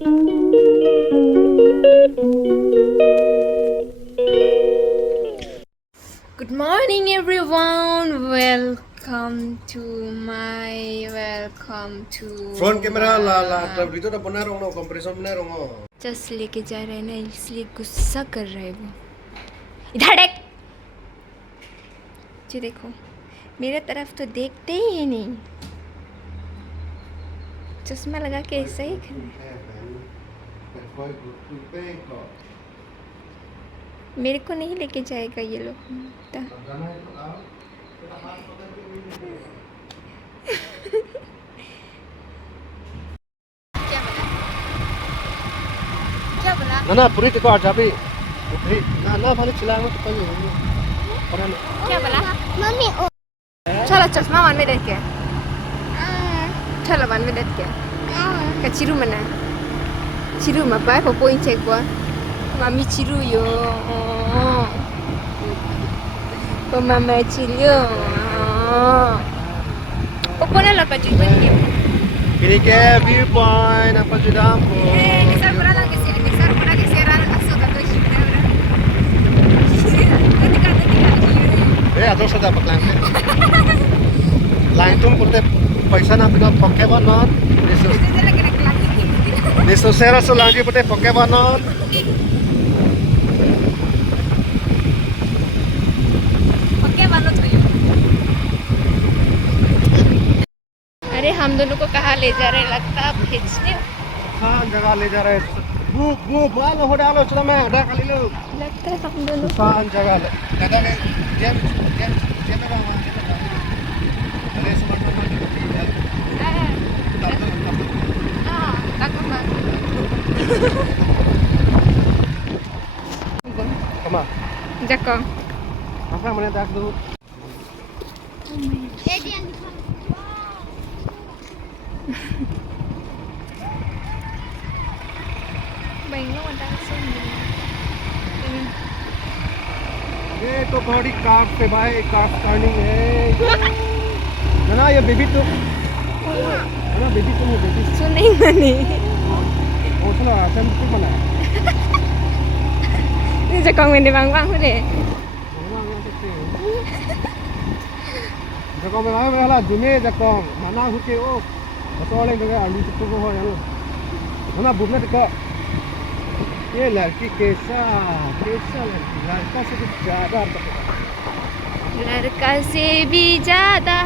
Good morning everyone. Welcome to front camera ला video बना रहा हूँ, कंप्रेसर बना रहा हूँ। जस्ट लेके जा रहे हैं ना, इसलिए गुस्सा कर रहे हैं वो। इधर देख, जी देखो, मेरे तरफ तो देखते ही नहीं। चश्मा लगा के ऐसा ही खड़े। मेरे को नहीं लेके जाएगा ये लोग। क्या बोला? ना पूरी टिको आजाबी पूरी ना भाले चिल्लाए मत कोई और ना क्या बोला? मम्मी चलो चश्मा वन में देख के, चलो वन में देख के keciru mana? Ciru apa? Popoin cek gua. Mami ciru yo. Oh, mama ciru. Poponya lo baju ini. ini ke view point apa sudah Kisar berada ke sini, kisar berada ke sini. Asal tak tahu atau sudah paklan lain tuh kurte पैसा ना बिना पक्के बनन निसो सेरा सो लांगी पटे पक्के बनन okay मानो तो। अरे हम दोनों को कहाँ ले जा रहे हैं? लगता है खींचने। हाँ जगह ले जा रहे वो माल हो डालो चलो मैं उड़ा कर ले लो। लगता है हम दोनों हाँ जगह ले दादा के जेम में वहाँ अरे smart phone Kemana? Jaka. Apa mana tak dulu? Banyak orang sini. ये तो बड़ी कार से भाई कार टर्निंग है ना ये बेबी तो ना बेबी तो नहीं बेबी सुने नहीं। वो चलो असेंबली बनाया Ini Jaka ngene bang-bang udah. जगह में आए वाला जुमे जगह मना होके ओ बतौले जगह आलू चुप को हो यार ना बुकने तक ये लड़की कैसा लड़का से कुछ ज्यादा लड़का से भी ज्यादा।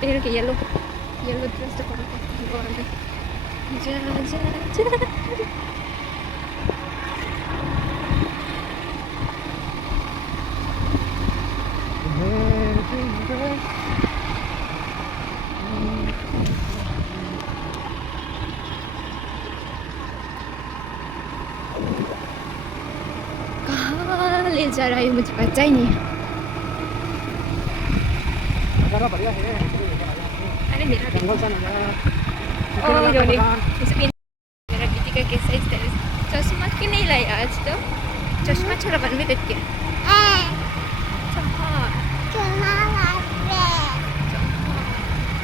पहन के येलो ड्रेस तो पहन के जा कहाँ ले जा रहा है मुझे पता ही नहीं। नजारा बढ़िया है अरे मेरा जंगल सा नजारा Oh, Yoni. मेरा दीदी का कैसा स्टाइल? चश्मा क्यों नहीं लाया आज तो? चश्मा छोड़ा बन में देख के।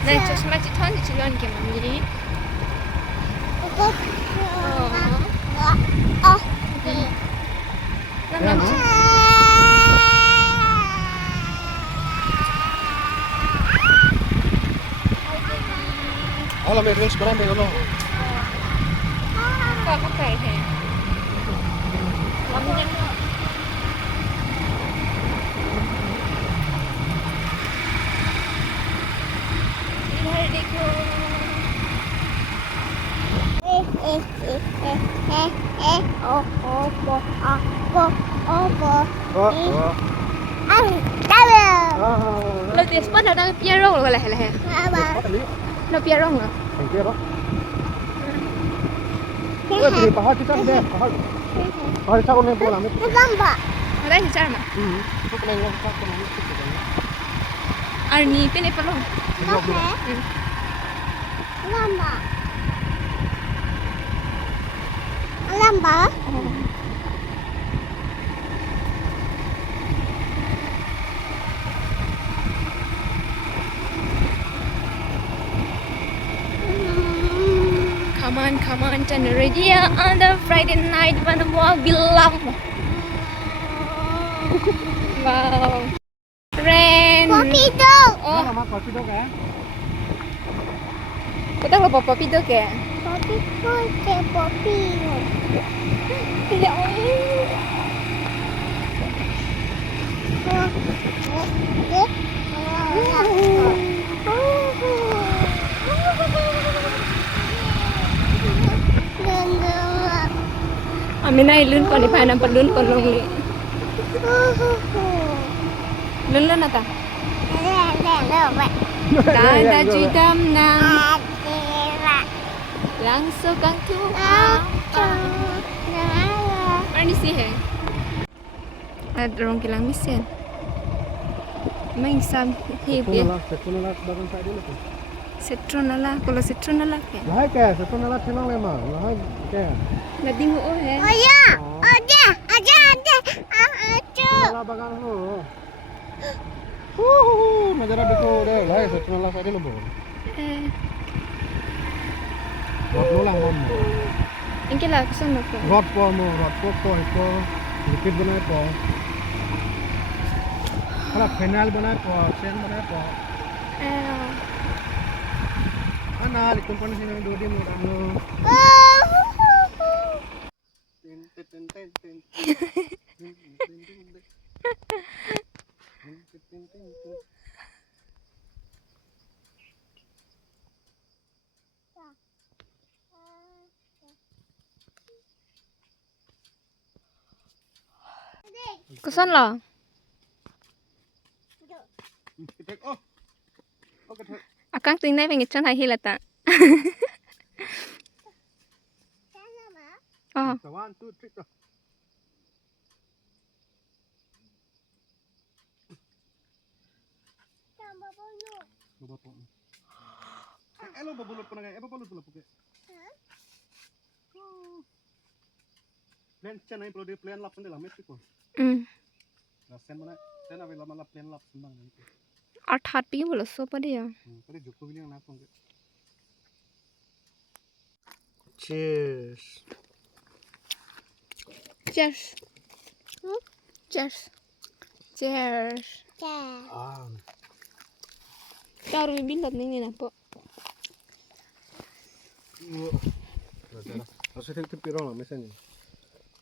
नहीं चश्मा चिथान चिलान के mummy. Halo Meril sekarang Meril Kok kayak है? मम्मी इधर देखो। Lo tiespot nó đang bia rong rồi là nó bia rong rồi. Thành kia đó ơi thì pahal kita deh pahal kita orang pulang itu Ada di sana. itu kena yang kita kena itu Arni pini pelong. Lamba. come on, turn the radio on the Friday night when the wall belong. Wow. Rain. Poppy dog. Oh, Nó là mắt Poppy dog hả? có tác là bỏ Poppy dog kìa. Poppy dog kìa Poppy. Mình này lươn còn đi phải nằm bật lươn còn lông lì. Lươn lươn à ta? Ta đã truy tâm nàng. Lang so càng thu Mana sih he? Ada orang kilang mesin. Main sam hidup ya. Setronala bagan saya dulu tuh. Setronala, kalau setronala ke? Lahai ke? Setronala tinang lemah. Lahai ke? Nadi mo oh he. Ada. Setronala bagan lu. Najara deko deh. Lahai setronala saya dulu bu. Rot lu lang mom. Ingke lah kesan aku. Rot po mo, rot po itu. Liquid banai po. Kalau final banai po, sen banai po. Ana likun pon sini dua di muda mo. Tin tin tin tin tin. Kesan lah. Oh. Oke. Akang tinggal pengen chan hai hilata. Oh. 1 2 3 tuh. Bapak. Lo babulut pernah kayak apa balut pula pakai? Plan channel kalau dia plan lap sendiri lah mesti kok. Nah, sen mana? Sen apa lama lap plan lap sembang itu. 8 pi bola so pa dia. Tadi Joko bilang nak kok. Cheers. Cheers. Cheers. Cheers. Ah. Taruh bilot ni apa? Harusnya itu pirong lah misalnya.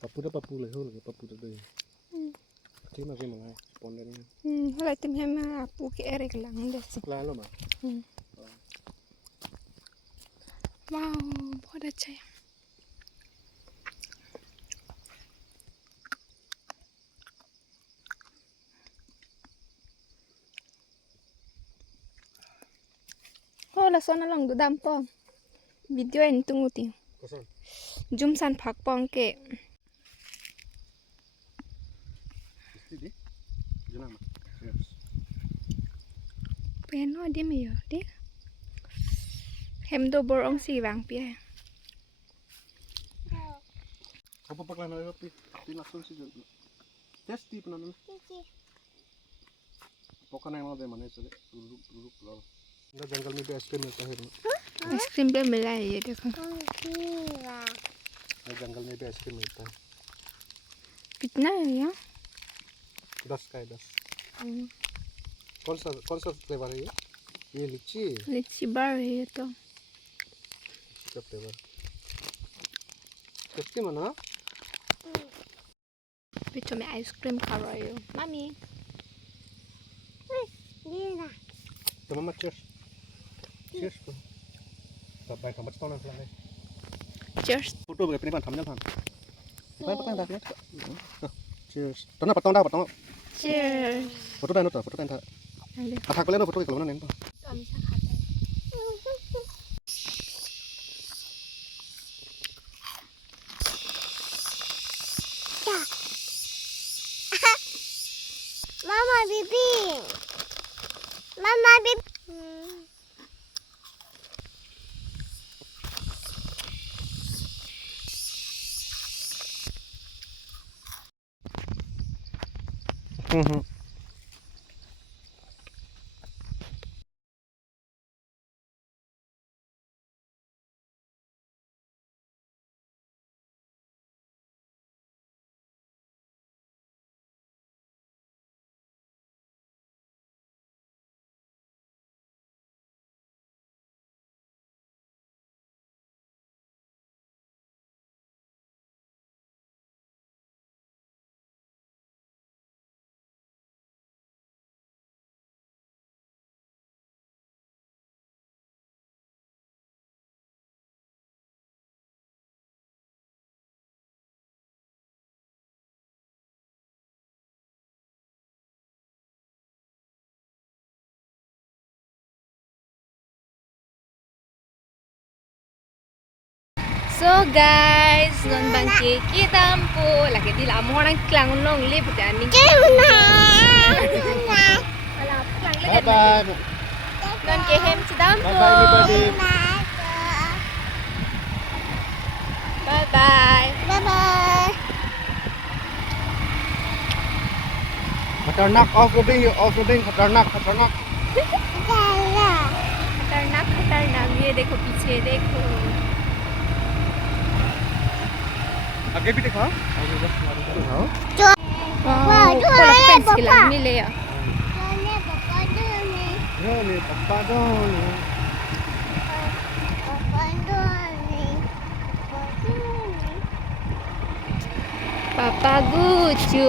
Papu lehur, papu tu. Cuma sih mana spondernya. Kalau tim hema apu ke erek lang deh. Lalu mah. Wow, बहुत अच्छा है. Oh, la sona lang do dampo. Video en tunggu ti. Kosan. Jum san phak pong ke. Mesti di. Jangan mah. Cheers. Peno dia me yo, dia. Hem do borong si wang pia. Apa paklan na kopi? Pinasun si Jun. Testi penan. Pokoknya yang mau deh mana itu deh. Luruk loh. Enggak janggal mie es krim itu akhirnya. Es krim be melai ya dekho. Enggak janggal mie es krim itu. Kitna ya? 10 का है 10. कौन सा flavour है ये लीची Litchi bar ya to. इसका flavour tasty मना Picho me ice cream karo yo. Mami. तो मम्मा cheers को तब भाई हम बचता ना फिलहाल Cheers. फोटो बगे अपने पास हम जल हम भाई पता है cheers तो ना पता है Cheers. फोटो डालो तो फोटो डालो Ada. कथा को ले लो फोटो के कलम ना नेन Kami sa kata. Mama bibi. Mama bibi. So guys, non bangke kita ampu lagi di lamo orang klang long lip dan ni. Alah, klang Bye lip. bye. Non ke hem sedampu. Bye bye everybody. Bye bye. Bye-bye. Khatarnak off-roading, khatarnak. खतरनाक ये देखो पीछे देखो. आगे भी दिखाओ. आगे बस दिखाओ. Wow, Dua kalau ni, fans Papa. kilang mile ya. Ini Papa dulu ni. Yo ni papa dong. Papa dulu ni. Papa dulu ni. Papa Gucu.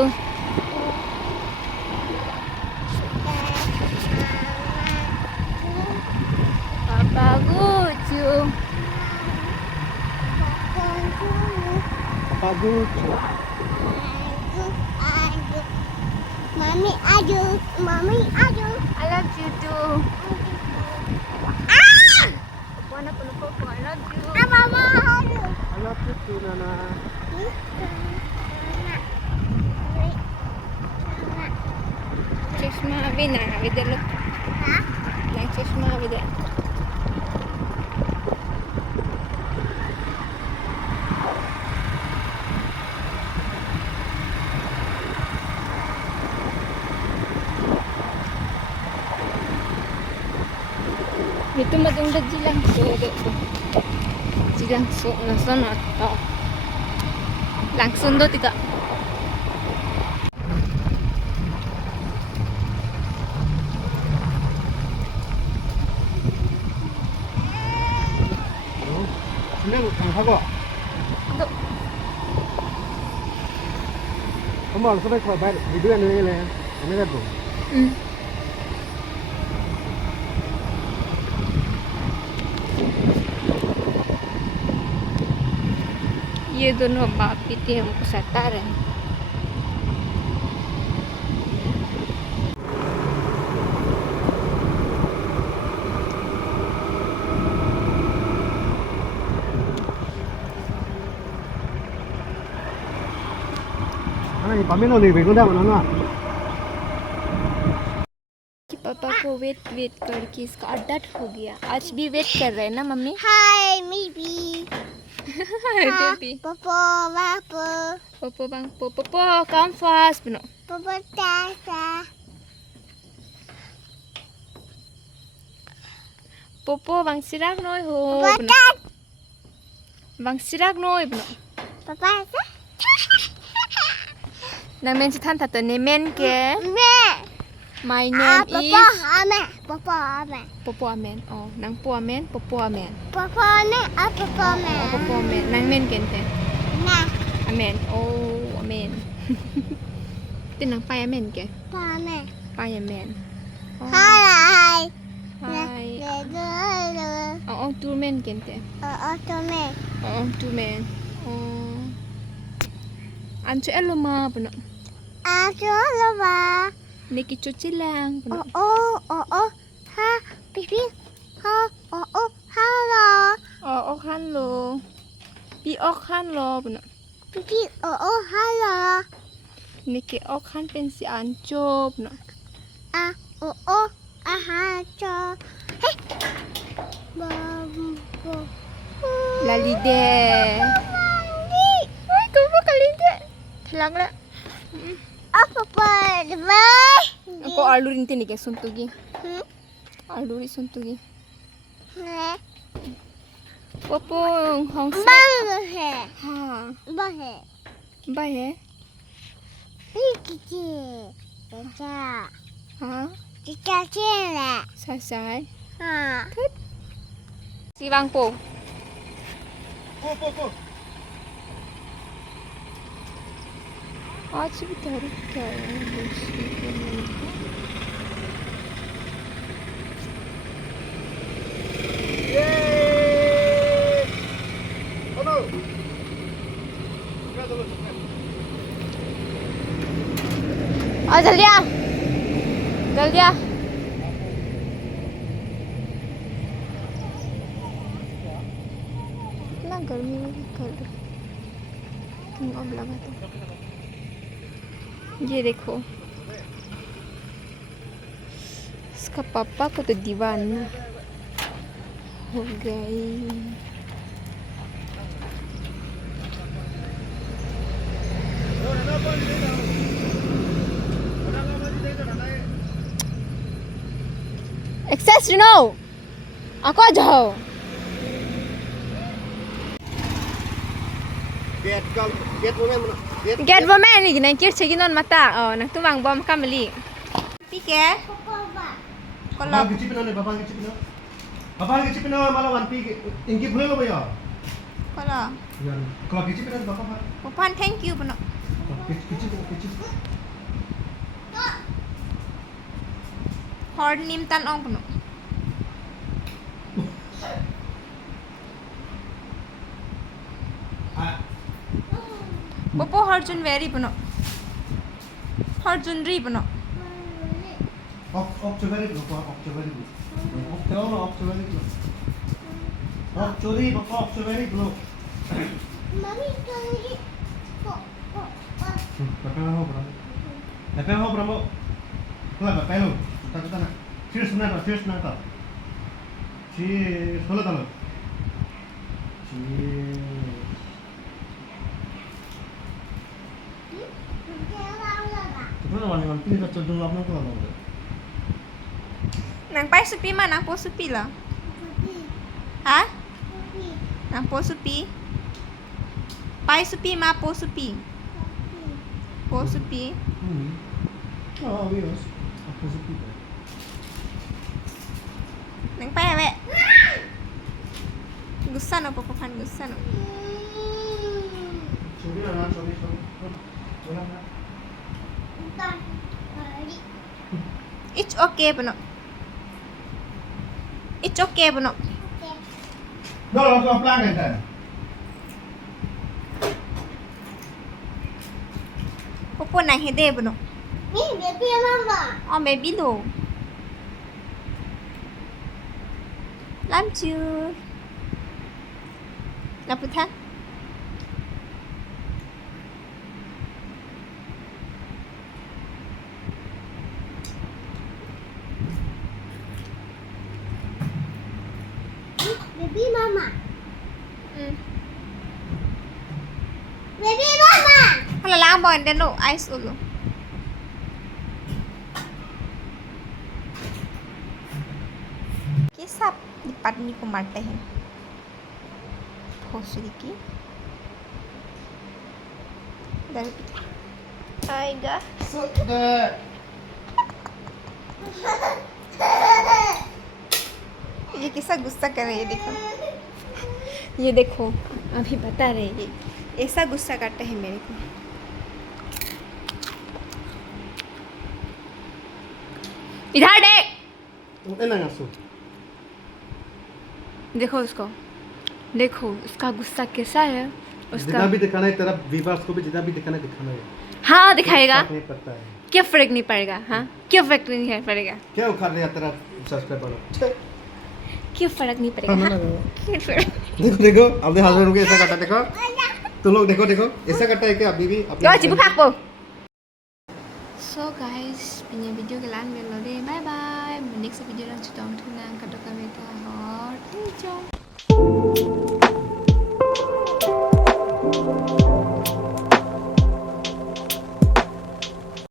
Papa Gucu. Papa Gucu. Mami aju. I love you too. Ah! Wanna peluk aku, I love you. Mama aju. I love you too, Nana. Cheshma abi na, abi dulu. Hah? Lang cheshma abi dulu. Itu maganda jilang so. Jilang so na sana. Oh. Langsung do tidak. Sini kang hago. Do. Kamu harus sampai ke bawah. Video ini le. Ini kan tuh. ये दोनों बाप बेटी हमको सता रहे हैं. Ini pamino ni beguda mana? कि पापा को वेट करके इसका अड्डा हो गया. आज भी वेट कर रहे हैं ना mummy. Hi, Maybe. Baby. Papa, Popo bang, popo, come fast, beno. Papa Tata. Popo bang sirak noi ho, Papa beno. Tata. Bang sirak noi, beno. Papa Tata. Nang men si than tato ne men ke. Me. My Ah, name Papa, is Ame. Papa, Ame. Popo Amen. Oh, nang po Amen, Popo Amen. Papa, Ne. Ah, Papa, Me. Oh, Popo Amen. Nang men kente. Nah, Amen. Oh, Amen. Tinang pai Amen ke. Papa, Me. Pai Amen. Oh, Hi. Hi. Hello. Oh, two men kente. Auto Me. Oh, two men. Oh. Ancho eloma beno. Auto Lova. Niki cuci lang beno. Ha, Pipi. Ha, hello. Oh, okhan lo. Pi okhan lo beno. Pipi. Hello. Niki okhan pen si ancho beno. Ah, aha, cho. Hey. Bambu. Lalide. Ay, kamu kalinde. Telang la. Apa bye. Ako alurin tini ke suntugi. Hmm? Aluri suntugi. Ne. Popo hong sa. Bang he. Ha. Bang he. Ba he? Kiki. Caca. Ha. Caca cile. Sasai. Ha. Si Bang Po. Po. आज भी तारीख क्या है? Yeay. Ono. आ जल्दी आ. जल्दी आ. कितना गर्मी में कर किंग ऑफ लगा था। ये देखो इसका पापा को तो दीवाना हो गई। एक्सेस नो aku aja get woman ni gina kir chegi non mata nak tu bang bom kamli pike Bapak kalau kecipin ane, bapak kecipin malah wan pi ingki boleh lo ya. kalau Kalau kecipin ane bapak pak. papan thank you pano Kecip. hard nim tan ong pano Ah, popo harjun very pano harjun ri pano Oktober itu, Oktober itu. Oktober, bapak Oktober itu. Mami kali kok Lepas ho berapa? Kalau bapak lo, kita nak. Cheers nak. Cheers. Solo talo. Cheers. Itu nama pilih satu dulu apa tu kalau. nang pai supi ma nang po supi la ha nang po supi pai supi ma po supi Oh, yes. Aku sepi. nang pai awe gusano popo pan gusano Sorry. Entar kali it's okay pano No, kau pelan kan? popo nang hede pano ini baby mama oh baby do lam chu laputan baby mama hmm baby mama kalau lang bon den lo ice ulo kisah lipat ni ko marte हैं भोसड़ी की आएगा Sudah. ये किसा गुस्सा कर रही है ये देखो अभी बता रहे ये ऐसा गुस्सा करते हैं मेरे को इधर देख Enak ngasuh. देखो उसका गुस्सा कैसा है उसका जितना भी दिखाना है तेरा व्यूअर्स को भी जितना भी दिखाना है दिखाना है। हाँ दिखाएगा फर्क नहीं पड़ता है। क्या फर्क नहीं पड़ेगा हाँ क्या फर्क नहीं पड़ेगा क्या उखाड़ लिया तेरा सब्सक्राइबर? क्यों फर्क नहीं पड़ेगा हाँ? क्यों फर्क देखो अपने हस्बैंड को ऐसा करता देखो तुम लोग देखो ऐसा करता है क्या अभी भी Go cipu pakpo. So guys, punya video kalian melo deh. Bye bye. Next video lang chutong tunang kadok kami ka hot. Enjoy.